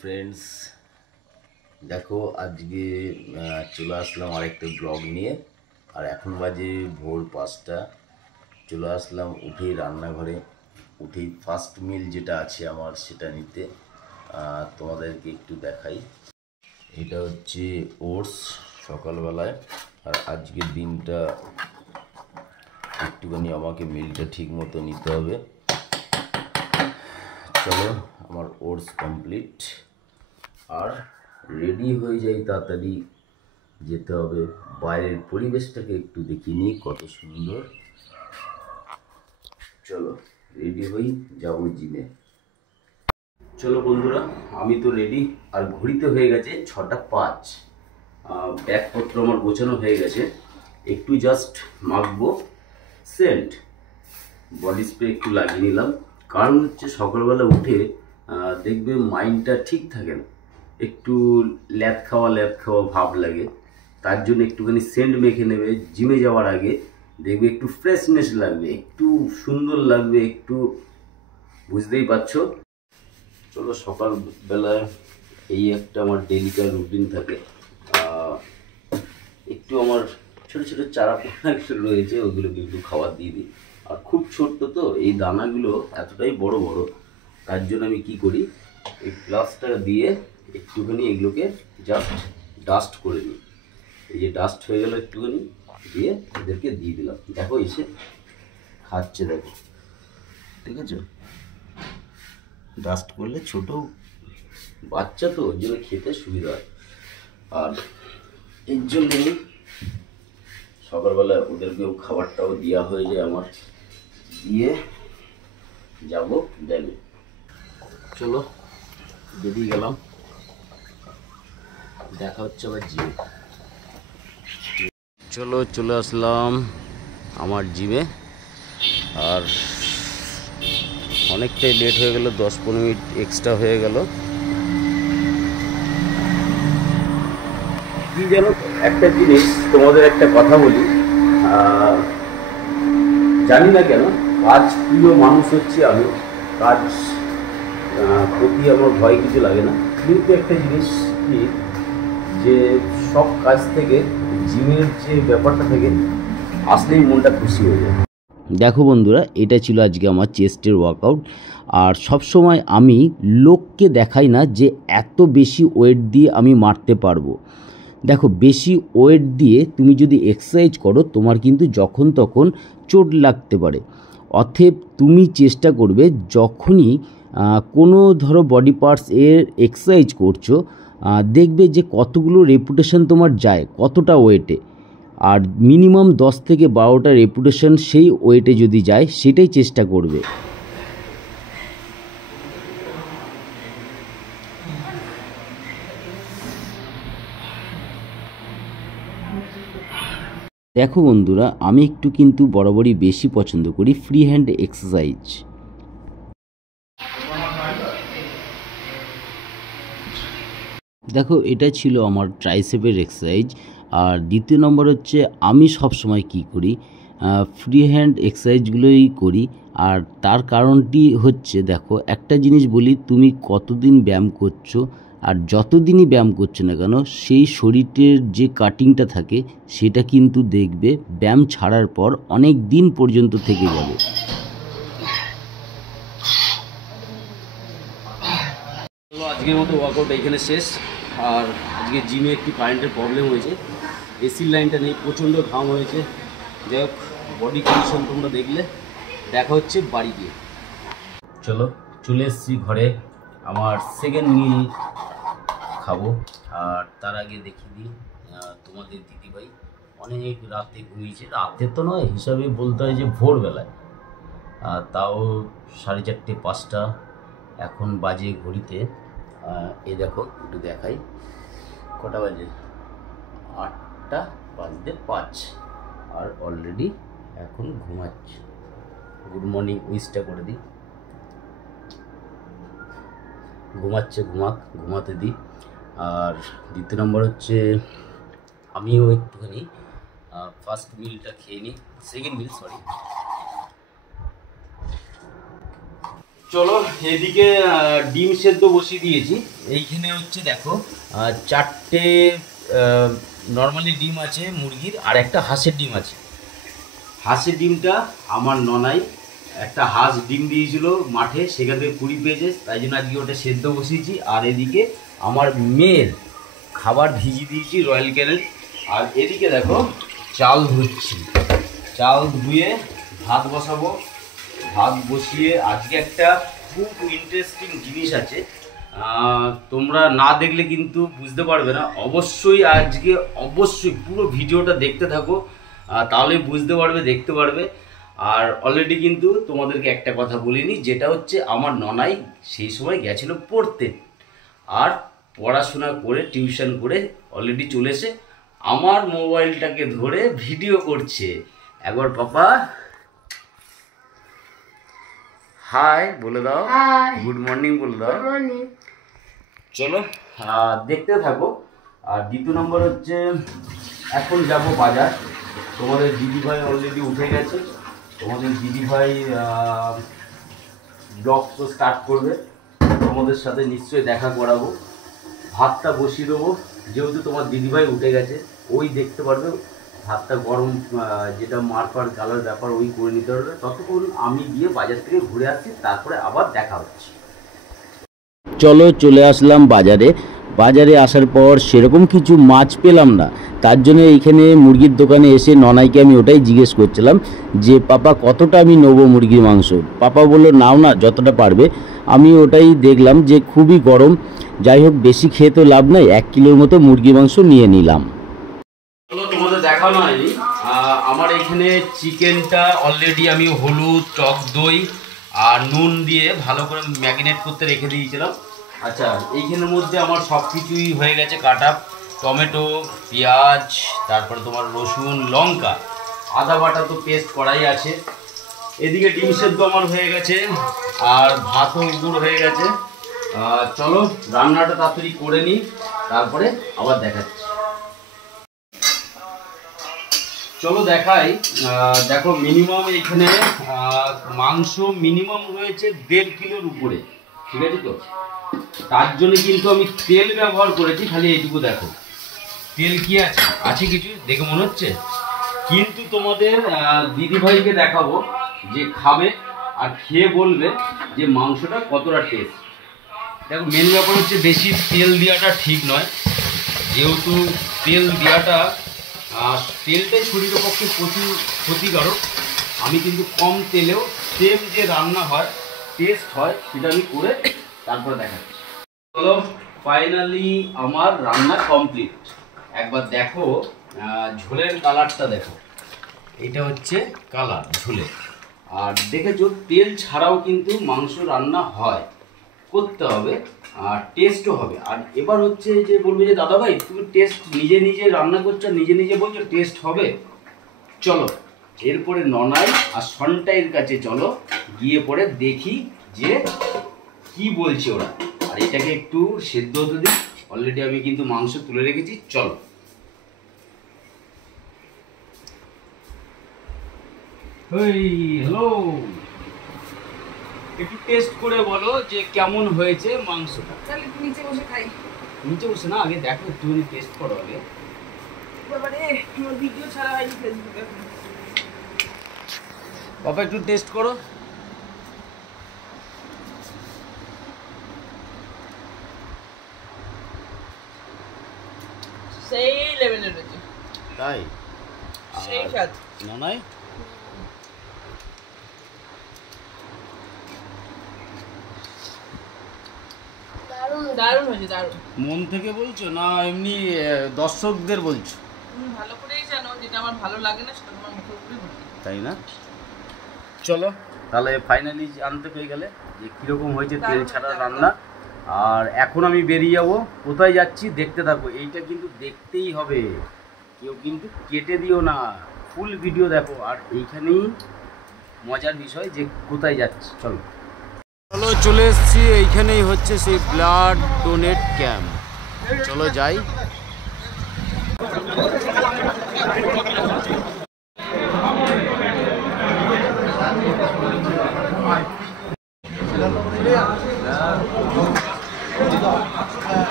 Friends, দেখো আজকে চলে আসলাম আরেকটা ব্লগ নিয়ে। আর এখন বাজে ভোর 5টা। চলে আসলাম উঠেই রান্নাঘরে, উঠেই ফার্স্ট মিল যেটা আছে আমার সেটা নিতে। তোমাদেরকে একটু দেখাই। এটা হচ্ছে ওটস সকালবেলায়। আর আজকের দিনটা একটুখানি আমাকে মিলটা ঠিক মতো নিতে হবে। চলো, আমার ওটস কমপ্লিট। আর রেডি হয়ে যাই, তাড়াতাড়ি যেতে হবে। বাইরের পরিবেশটাকে একটু দেখিয়ে নিই, কত সুন্দর। চলো রেডি হই, যাবো জিমে। চলো বন্ধুরা, আমি তো রেডি। আর ঘড়িতে হয়ে গেছে 6টা 5। ব্যাগপত্র আমার গোছানো হয়ে গেছে। একটু জাস্ট মাখবো সেন্ট, বডি স্প্রে একটু লাগিয়ে নিলাম। কারণ হচ্ছে সকালবেলা উঠে দেখবে মাইন্ডটা ঠিক থাকে না, একটু ল্যাদ খাওয়া ভাব লাগে। তার জন্য একটুখানি সেন্ট মেখে নেবে। জিমে যাওয়ার আগে দেখবে একটু ফ্রেশনেস লাগবে, একটু সুন্দর লাগবে, একটু বুঝতেই পারছো। চলো, সকালবেলায় এই একটা আমার ডেলিকার রুটিন থাকে। একটু আমার ছোটো ছোটো চারা পোনা রয়েছে, ওগুলোকে একটু খাবার দিয়ে দিই। আর খুব ছোট্ট তো এই দানাগুলো, এতটাই বড় বড়। তার জন্য আমি কি করি, এই গ্লাসটা দিয়ে একটুখানি এগুলোকে জাস্ট ডাস্ট করে নিই। এই যে ডাস্ট হয়ে গেল, একটুখানি দিয়ে এদেরকে দিয়ে দিলাম। দেখো এসে খাচ্ছে, দেখো, ঠিক আছে। ডাস্ট করলে ছোট বাচ্চা তো, ওর জন্য খেতে সুবিধা হয়। আর এর জন্যই সকালবেলা ওদেরকেও খাবারটাও দেওয়া হয়ে যায় আমার। দিয়ে যাব ব্যাগে। চলো বেরিয়ে গেলাম, দেখা হচ্ছে আবার জিমে। চলো চলে আসলাম আমার জিমে। আর অনেকটাই লেট হয়ে গেল, 10-15 মিনিট এক্সট্রা হয়ে গেল। কি জানো, একটা জিনিস তোমাদের একটা কথা বলি। জানি না কেন কাজ প্রিয় মানুষ হচ্ছে আমি। কাজ প্রতি আমার ভয় কিছু লাগে না। কিন্তু একটা জিনিস কি, যে সব কাজ থেকে জিমের যে ব্যাপারটা থাকে, আসলেই মনটা খুশি হয়ে যায়। দেখো বন্ধুরা, এটা ছিল আজকে আমার চেস্টের ওয়ার্কআউট। আর সব সময় আমি লোককে দেখাই না যে এত বেশি ওয়েট দিয়ে আমি মারতে পারবো। দেখো, বেশি ওয়েট দিয়ে তুমি যদি এক্সারসাইজ করো, তোমার কিন্তু যখন তখন চোট লাগতে পারে। অতএব তুমি চেষ্টা করবে, যখনই কোনো ধরো বডি পার্টস এর এক্সারসাইজ করছো, দেখবে যে কতগুলো রেপুটেশন তোমার যায়, কতটা ওয়েটে। আর মিনিমাম 10 থেকে 12টা রেপুটেশন সেই ওয়েটে যদি যায়, সেটাই চেষ্টা করবে। দেখো বন্ধুরা, আমি একটু কিন্তু বরাবরই বেশি পছন্দ করি ফ্রি হ্যান্ড এক্সারসাইজ। দেখো, এটা ছিল আমার ট্রাইসেপের এক্সারসাইজ। আর দ্বিতীয় নম্বর হচ্ছে, আমি সব সময় কি করি, ফ্রি হ্যান্ড এক্সারসাইজগুলোই করি। আর তার কারণটি হচ্ছে, দেখো একটা জিনিস বলি, তুমি কতদিন ব্যায়াম করছো, আর যতদিনই ব্যায়াম করছো না কেন, সেই শরীরের যে কাটিংটা থাকে, সেটা কিন্তু দেখবে ব্যায়াম ছাড়ার পর অনেক দিন পর্যন্ত থেকে যাবে। আজকের মতো ওয়ার্কআউট এখানে শেষ। আর আজকে জিমে একটু কারেন্টের প্রবলেম হয়েছে, এসির লাইনটা নেই, প্রচণ্ড ঘাম হয়েছে। যাই হোক, বডি কন্ডিশন তোমরা দেখলে। দেখা হচ্ছে বাড়ি গিয়ে। চলো চলে এসেছি ঘরে, আমার সেকেন্ড মিল খাবো। আর তার আগে দেখিয়ে দিই, তোমাদের দিদিভাই অনেক রাতে ঘুমিয়েছে। রাতে তো নয়, হিসাবে বলতে হয় যে ভোরবেলায়। তাও 4:30-5টা এখন বাজে ঘড়িতে। এই দেখো, একটু দেখাই কটা বাজে, 8:05। আর অলরেডি এখন ঘুমাচ্ছে। গুড মর্নিং উইশটা করে দিই। ঘুমাচ্ছে, ঘুমাতে দিই। আর দ্বিতীয় নম্বর হচ্ছে, আমিও একটুখানি ফার্স্ট মিলটা খেয়ে নিই, সেকেন্ড মিল সরি। চলো এদিকে ডিম সেদ্ধ বসিয়ে দিয়েছি। এইখানে হচ্ছে দেখো 4টে নর্মালি ডিম আছে মুরগির, আর একটা হাঁসের ডিম আছে। হাঁসের ডিমটা আমার ননাই একটা হাঁস ডিম দিয়েছিল মাঠে, সেখান থেকে কুড়ি পেয়েছে, তাই জন্য আজকে ওটা সেদ্ধ বসিয়েছি। আর এদিকে আমার মেয়ের খাবার ভিজিয়ে দিয়েছি রয়্যাল ক্যানেল। আর এদিকে দেখো চাল ধুচ্ছি, চাল ধুয়ে ভাত বসাবো। ভাত বসিয়ে আজকে একটা খুব ইন্টারেস্টিং জিনিস আছে, তোমরা না দেখলে কিন্তু বুঝতে পারবে না। অবশ্যই পুরো ভিডিওটা দেখতে থাকো, তাহলে বুঝতে পারবে, দেখতে পারবে। আর অলরেডি কিন্তু তোমাদেরকে একটা কথা বলিনি, যেটা হচ্ছে আমার ননাই সেই সময় গেছিলো পড়তে, আর পড়াশোনা করে টিউশন করে অলরেডি চলে এসে আমার মোবাইলটাকে ধরে ভিডিও করছে। একবার পাপা হাই বলে দাও, গুড মর্নিং বলে দাও। চলো দেখতে থাকো। আর দ্বিতীয় নম্বর হচ্ছে এখন যাব বাজার। তোমাদের দিদিভাই অলরেডি উঠে গেছে, তোমাদের দিদিভাই ব্লগ তো স্টার্ট করবে, তোমাদের সাথে নিশ্চয়ই দেখা করাবো। ভাতটা বসিয়ে দেবো, যেহেতু তোমার দিদিভাই উঠে গেছে, ওই দেখতে পারবে ভাতটা গরম, যেটা মারপার কালার ব্যাপার ওই করে নিতে পারবে। ততক্ষণ আমি গিয়ে বাজার থেকে ঘুরে আসছি, তারপরে আবার দেখা হচ্ছে। চলো চলে আসলাম বাজারে। বাজারে আসার পর সেরকম কিছু মাছ পেলাম না, তার জন্য এইখানে মুরগির দোকানে এসে ননাইকে আমি ওটাই জিজ্ঞেস করছিলাম যে পাপা কতটা আমি নেবো মুরগির মাংস। পাপা বললো নাও না যতটা পারবে। আমি ওটাই দেখলাম যে খুবই গরম, যাই হোক বেশি খেয়ে তো লাভ নাই, 1 কিলোর মতো মুরগি মাংস নিয়ে নিলাম। তোমাদের দেখানো হয়নি, আমার এখানে চিকেনটা অলরেডি আমি হলুদ, টক দই আর নুন দিয়ে ভালো করে ম্যারিনেট করতে রেখে দিয়েছিলাম। আচ্ছা, এইখানের মধ্যে আমার সব কিছুই হয়ে গেছে কাটা, টমেটো, পেঁয়াজ, তারপরে তোমার রসুন, লঙ্কা, আদা বাটা তো পেস্ট করাই আছে। এদিকে ডিম সেদ্ধ আমার হয়ে গেছে, আর ভাতও গুঁড়ো হয়ে গেছে। চলো রান্নাটা তাড়াতাড়ি করে নিই, তারপরে আবার দেখাচ্ছি। চলো দেখাই। দেখো মিনিমাম এইখানে মাংস মিনিমাম রয়েছে 1.5 কিলোর উপরে, ঠিক আছে তো? তার জন্য কিন্তু আমি তেল ব্যবহার করেছি খালি এইটুকু। দেখো তেল কি আছে, আছে কিছু দেখে মনে হচ্ছে, কিন্তু তোমাদের দিদিভাইকে দেখাবো যে খাবে আর খেয়ে বলবে যে মাংসটা কতটা টেস্ট। দেখো মেন ব্যাপার হচ্ছে বেশি তেল দেওয়াটা ঠিক নয়, যেহেতু তেল দেওয়াটা তেলটাই শরীরের পক্ষে প্রচুর ক্ষতিকারক। আমি কিন্তু কম তেলেও সেম যে রান্না হয়, টেস্ট হয়, সেটা আমি করে তারপরে দেখাচ্ছি। চলো ফাইনালি আমার রান্না কমপ্লিট। একবার দেখো ঝোলের কালারটা দেখো, এটা হচ্ছে কালার ঝোলের। আর দেখেছো তেল ছাড়াও কিন্তু মাংস রান্না হয়, করতে হবে আর টেস্টও হবে। আর এবার হচ্ছে যে বলবে যে দাদা ভাই তুমি টেস্ট নিজে নিজে রান্না করছো, নিজে নিজে বলছো টেস্ট হবে। চলো এরপরে ননাই আর সন্টাইয়ের কাছে চলো, গিয়ে পরে দেখি যে কি বলছে ওরা। আর এটাকে একটু সেদ্ধ হতে দিই, অলরেডি আমি কিন্তু মাংস তুলে রেখেছি। চলো হ্যালো, একটু টেস্ট করে বলো যে কেমন হয়েছে মাংসটা। চল নিচে বসে খাই। নিচে বসে না, আগে দেখো তুমি টেস্ট করো আগে। বাবারে আমার ভিডিও ছাড়া হয়নি ফেসবুকে। বাবা একটু টেস্ট করো। সেই লেভেলের হয়েছে, তাই সেই স্বাদ। না নাই দারুণ হয়েছে, দারুণ। মন থেকে বলছো না এমনি দর্শকদের বলছো? তুমি ভালো করেই জানো যেটা আমার ভালো লাগে না সেটা তোমার মুখে উপরে বলি, তাই না? চলো তাহলে ফাইনালি জানতে পেরে গেলে যে কীরকম হয়েছে তেল ছাড়া রান্না। আর এখন আমি বেরিয়ে যাব, কোথায় যাচ্ছি দেখতে থাকো। এইটা কিন্তু দেখতেই হবে, কেউ কিন্তু কেটে দিও না, ফুল ভিডিও দেখো। আর এইখানেই মজার বিষয় যে কোথায় যাচ্ছি। চলো চলো চলে এসেছি, এইখানেই হচ্ছে সেই ব্লাড ডোনেট ক্যাম্প। চলো যাই।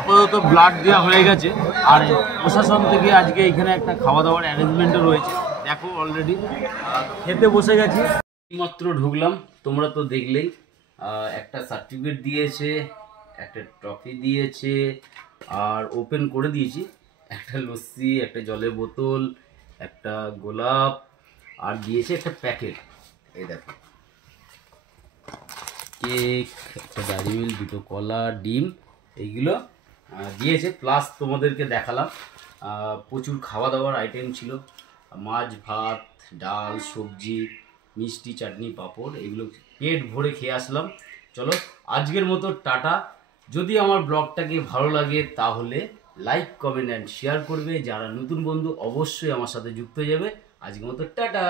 আপাতত ব্লাড দেওয়া হয়ে গেছে, আর প্রশাসন থেকে আজকে এখানে একটা খাওয়া দাওয়ার অ্যারেঞ্জমেন্টও রয়েছে। দেখো অলরেডি খেতে বসে গেছি, মাত্র ঢুকলাম, তোমরা তো দেখলেই। একটা সার্টিফিকেট দিয়েছে, একটা ট্রফি দিয়েছে, আর ওপেন করে দিয়েছি একটা লস্যি, একটা জলের বোতল, একটা গোলাপ, আর দিয়েছে একটা প্যাকেট। এই দেখো কেক, একটা ডায়েরি মিল্ক, দুটো কলা, ডিম, এইগুলো দিয়েছে। প্লাস তোমাদেরকে দেখালাম প্রচুর খাওয়া দাওয়ার আইটেম ছিল, মাছ, ভাত, ডাল, সবজি, মিষ্টি, চাটনি, পাঁপড়, এগুলো পেট ভরে খেয়ে আসলাম। চলো আজকের মতো টাটা। যদি আমার ব্লগটাকে ভালো লাগে তাহলে লাইক, কমেন্ট অ্যান্ড শেয়ার করবে। যারা নতুন বন্ধু অবশ্যই আমার সাথে যুক্ত হয়ে যাবে। আজকের মতো টাটা।